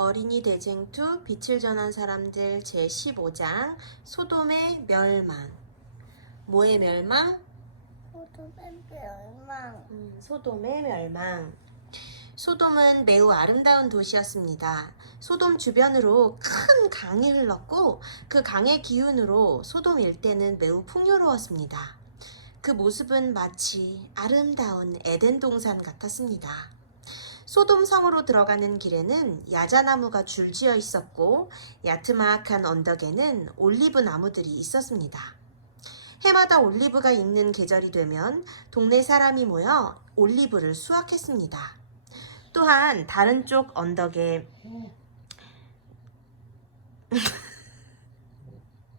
어린이 대쟁투 빛을 전한 사람들 제15장 소돔의 멸망. 뭐의 멸망? 소돔의 멸망. 소돔의 멸망. 소돔은 매우 아름다운 도시였습니다. 소돔 주변으로 큰 강이 흘렀고 그 강의 기운으로 소돔 일대는 매우 풍요로웠습니다. 그 모습은 마치 아름다운 에덴 동산 같았습니다. 소돔 성으로 들어가는 길에는 야자나무가 줄지어 있었고 야트막한 언덕에는 올리브 나무들이 있었습니다. 해마다 올리브가 익는 계절이 되면 동네 사람이 모여 올리브를 수확했습니다. 또한 다른 쪽 언덕에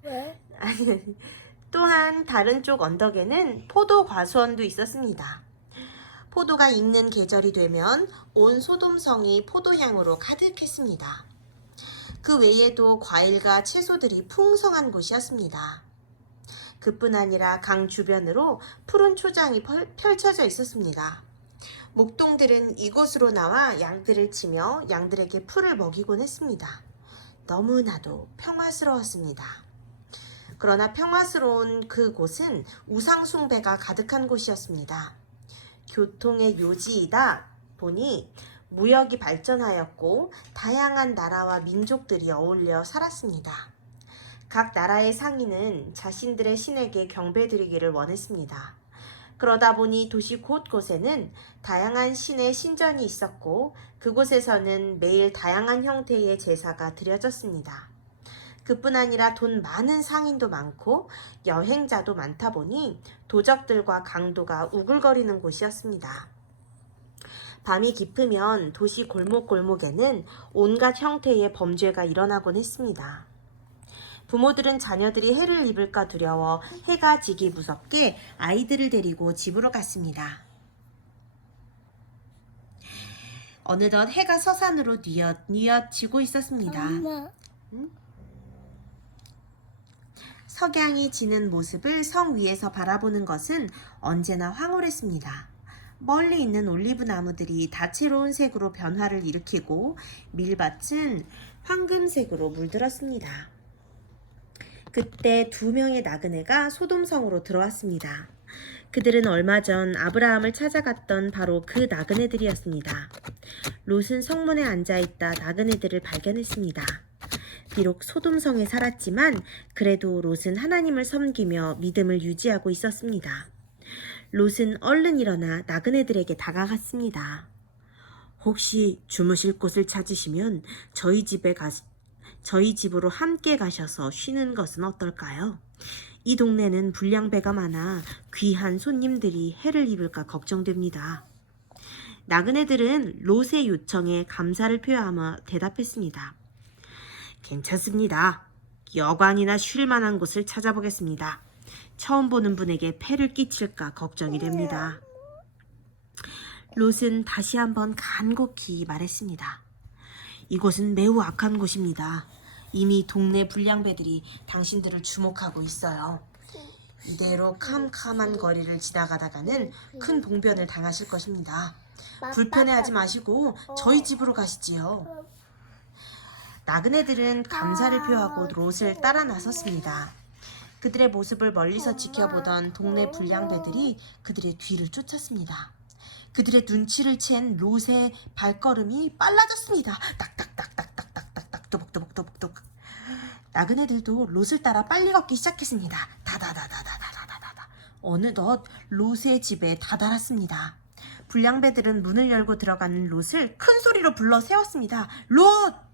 왜? 또한 다른 쪽 언덕에는 포도 과수원도 있었습니다. 포도가 익는 계절이 되면 온 소돔성이 포도향으로 가득했습니다. 그 외에도 과일과 채소들이 풍성한 곳이었습니다. 그뿐 아니라 강 주변으로 푸른 초장이 펼쳐져 있었습니다. 목동들은 이곳으로 나와 양들을 치며 양들에게 풀을 먹이곤 했습니다. 너무나도 평화스러웠습니다. 그러나 평화스러운 그곳은 우상 숭배가 가득한 곳이었습니다. 교통의 요지이다 보니 무역이 발전하였고 다양한 나라와 민족들이 어울려 살았습니다. 각 나라의 상인은 자신들의 신에게 경배드리기를 원했습니다. 그러다 보니 도시 곳곳에는 다양한 신의 신전이 있었고 그곳에서는 매일 다양한 형태의 제사가 드려졌습니다. 그뿐 아니라 돈 많은 상인도 많고 여행자도 많다 보니 도적들과 강도가 우글거리는 곳이었습니다. 밤이 깊으면 도시 골목골목에는 온갖 형태의 범죄가 일어나곤 했습니다. 부모들은 자녀들이 해를 입을까 두려워 해가 지기 무섭게 아이들을 데리고 집으로 갔습니다. 어느덧 해가 서산으로 뉘엿지고 있었습니다. 엄마. 석양이 지는 모습을 성 위에서 바라보는 것은 언제나 황홀했습니다. 멀리 있는 올리브 나무들이 다채로운 색으로 변화를 일으키고 밀밭은 황금색으로 물들었습니다. 그때 2명의 나그네가 소돔성으로 들어왔습니다. 그들은 얼마 전 아브라함을 찾아갔던 바로 그 나그네들이었습니다. 롯은 성문에 앉아있다 나그네들을 발견했습니다. 비록 소돔성에 살았지만 그래도 롯은 하나님을 섬기며 믿음을 유지하고 있었습니다. 롯은 얼른 일어나 나그네들에게 다가갔습니다. 혹시 주무실 곳을 찾으시면 저희 집으로 함께 가셔서 쉬는 것은 어떨까요? 이 동네는 불량배가 많아 귀한 손님들이 해를 입을까 걱정됩니다. 나그네들은 롯의 요청에 감사를 표하며 대답했습니다. 괜찮습니다. 여관이나 쉴 만한 곳을 찾아보겠습니다. 처음 보는 분에게 폐를 끼칠까 걱정이 됩니다. 롯은 다시 한번 간곡히 말했습니다. 이곳은 매우 악한 곳입니다. 이미 동네 불량배들이 당신들을 주목하고 있어요. 이대로 캄캄한 거리를 지나가다가는 큰 봉변을 당하실 것입니다. 불편해하지 마시고 저희 집으로 가시지요. 나그네들은 감사를 표하고 롯을 따라 나섰습니다. 그들의 모습을 멀리서 지켜보던 동네 불량배들이 그들의 뒤를 쫓았습니다. 그들의 눈치를 챈 롯의 발걸음이 빨라졌습니다. 딱딱딱딱딱딱딱딱 또박또박또박또박. 나그네들도 롯을 따라 빨리 걷기 시작했습니다. 다다다다다다다다다. 어느덧 롯의 집에 다다랐습니다. 불량배들은 문을 열고 들어가는 롯을 큰 소리로 불러 세웠습니다. 롯!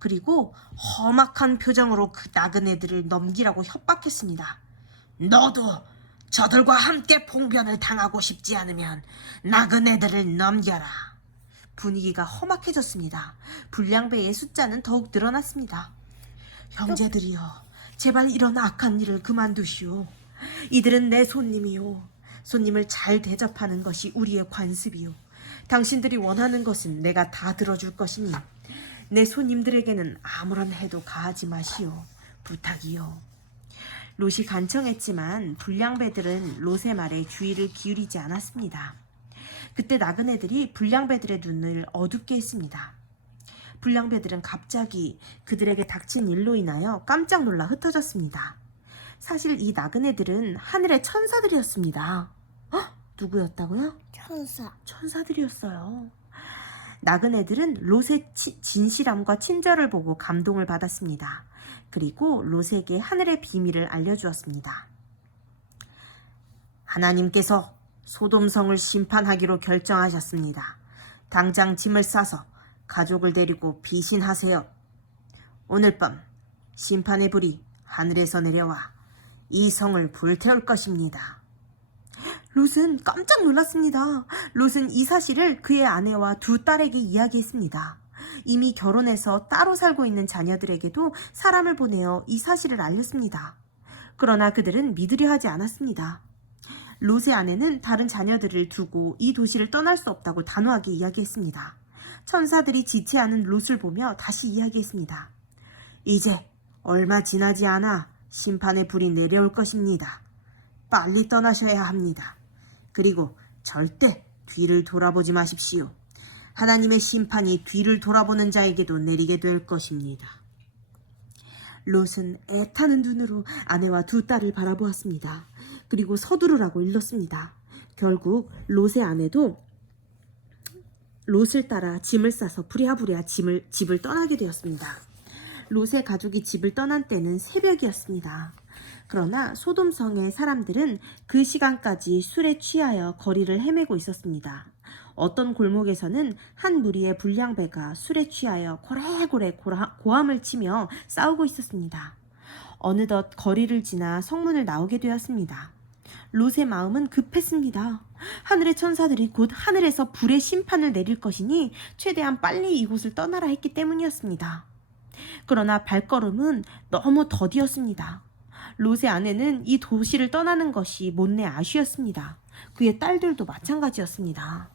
그리고 험악한 표정으로 그 나그네들을 넘기라고 협박했습니다. 너도 저들과 함께 봉변을 당하고 싶지 않으면 나그네들을 넘겨라. 분위기가 험악해졌습니다. 불량배의 숫자는 더욱 늘어났습니다. 형제들이여, 제발 이런 악한 일을 그만두시오. 이들은 내 손님이요. 손님을 잘 대접하는 것이 우리의 관습이요. 당신들이 원하는 것은 내가 다 들어줄 것이니 내 손님들에게는 아무런 해도 가하지 마시오. 부탁이요. 롯이 간청했지만 불량배들은 롯의 말에 주의를 기울이지 않았습니다. 그때 나그네들이 불량배들의 눈을 어둡게 했습니다. 불량배들은 갑자기 그들에게 닥친 일로 인하여 깜짝 놀라 흩어졌습니다. 사실 이 나그네들은 하늘의 천사들이었습니다. 누구였다고요? 천사. 천사들이었어요. 나그네들은 롯의 진실함과 친절을 보고 감동을 받았습니다. 그리고 롯에게 하늘의 비밀을 알려주었습니다. 하나님께서 소돔성을 심판하기로 결정하셨습니다. 당장 짐을 싸서 가족을 데리고 피신하세요. 오늘 밤 심판의 불이 하늘에서 내려와 이 성을 불태울 것입니다. 롯은 깜짝 놀랐습니다. 롯은 이 사실을 그의 아내와 두 딸에게 이야기했습니다. 이미 결혼해서 따로 살고 있는 자녀들에게도 사람을 보내어 이 사실을 알렸습니다. 그러나 그들은 믿으려 하지 않았습니다. 롯의 아내는 다른 자녀들을 두고 이 도시를 떠날 수 없다고 단호하게 이야기했습니다. 천사들이 지체하는 롯을 보며 다시 이야기했습니다. 이제 얼마 지나지 않아 심판의 불이 내려올 것입니다. 빨리 떠나셔야 합니다. 그리고 절대 뒤를 돌아보지 마십시오. 하나님의 심판이 뒤를 돌아보는 자에게도 내리게 될 것입니다. 롯은 애타는 눈으로 아내와 두 딸을 바라보았습니다. 그리고 서두르라고 일렀습니다. 결국 롯의 아내도 롯을 따라 짐을 싸서 부랴부랴 집을 떠나게 되었습니다. 롯의 가족이 집을 떠난 때는 새벽이었습니다. 그러나 소돔성의 사람들은 그 시간까지 술에 취하여 거리를 헤매고 있었습니다. 어떤 골목에서는 한 무리의 불량배가 술에 취하여 고래고래 고함을 치며 싸우고 있었습니다. 어느덧 거리를 지나 성문을 나오게 되었습니다. 롯의 마음은 급했습니다. 하늘의 천사들이 곧 하늘에서 불의 심판을 내릴 것이니 최대한 빨리 이곳을 떠나라 했기 때문이었습니다. 그러나 발걸음은 너무 더디었습니다. 롯의 아내는 이 도시를 떠나는 것이 못내 아쉬웠습니다. 그의 딸들도 마찬가지였습니다.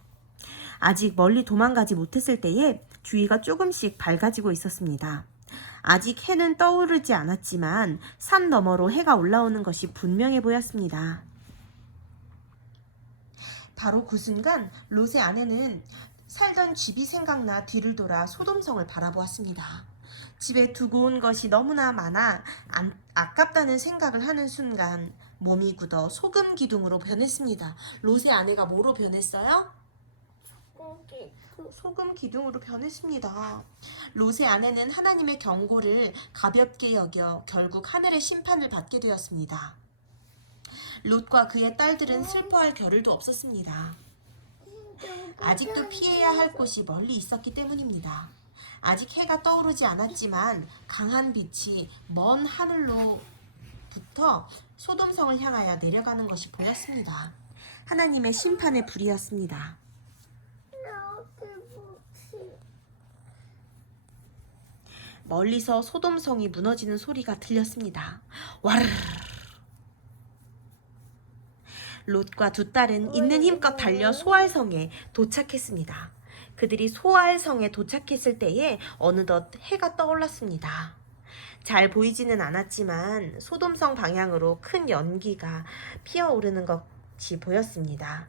아직 멀리 도망가지 못했을 때에 주위가 조금씩 밝아지고 있었습니다. 아직 해는 떠오르지 않았지만 산 너머로 해가 올라오는 것이 분명해 보였습니다. 바로 그 순간 롯의 아내는 살던 집이 생각나 뒤를 돌아 소돔성을 바라보았습니다. 집에 두고 온 것이 너무나 많아 아깝다는 생각을 하는 순간 몸이 굳어 소금 기둥으로 변했습니다. 롯의 아내가 뭐로 변했어요? 소금 기둥으로 변했습니다. 롯의 아내는 하나님의 경고를 가볍게 여겨 결국 하늘의 심판을 받게 되었습니다. 롯과 그의 딸들은 슬퍼할 겨를도 없었습니다. 아직도 피해야 할 곳이 멀리 있었기 때문입니다. 아직 해가 떠오르지 않았지만 강한 빛이 먼 하늘로부터 소돔성을 향하여 내려가는 것이 보였습니다. 하나님의 심판의 불이었습니다. 멀리서 소돔성이 무너지는 소리가 들렸습니다. 와르르. 롯과 두 딸은 있는 힘껏 달려 소알성에 도착했습니다. 그들이 소알성에 도착했을 때에 어느덧 해가 떠올랐습니다. 잘 보이지는 않았지만 소돔성 방향으로 큰 연기가 피어오르는 것이 보였습니다.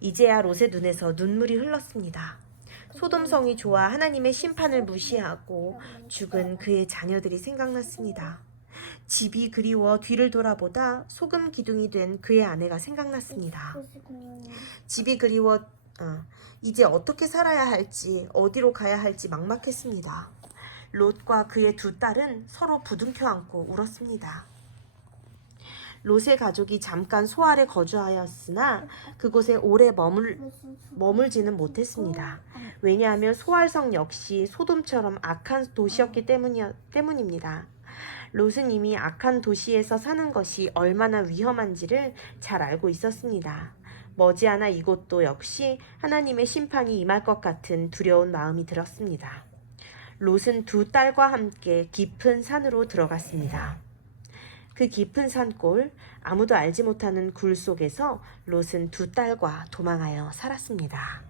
이제야 롯의 눈에서 눈물이 흘렀습니다. 소돔성이 좋아 하나님의 심판을 무시하고 죽은 그의 자녀들이 생각났습니다. 집이 그리워 뒤를 돌아보다 소금 기둥이 된 그의 아내가 생각났습니다. 집이 그리워 이제 어떻게 살아야 할지 어디로 가야 할지 막막했습니다. 롯과 그의 두 딸은 서로 부둥켜 안고 울었습니다. 롯의 가족이 잠깐 소알에 거주하였으나 그곳에 오래 머물지는 못했습니다. 왜냐하면 소알성 역시 소돔처럼 악한 도시였기 때문입니다. 롯은 이미 악한 도시에서 사는 것이 얼마나 위험한지를 잘 알고 있었습니다. 머지않아 이곳도 역시 하나님의 심판이 임할 것 같은 두려운 마음이 들었습니다. 롯은 두 딸과 함께 깊은 산으로 들어갔습니다. 그 깊은 산골, 아무도 알지 못하는 굴 속에서 롯은 두 딸과 도망하여 살았습니다.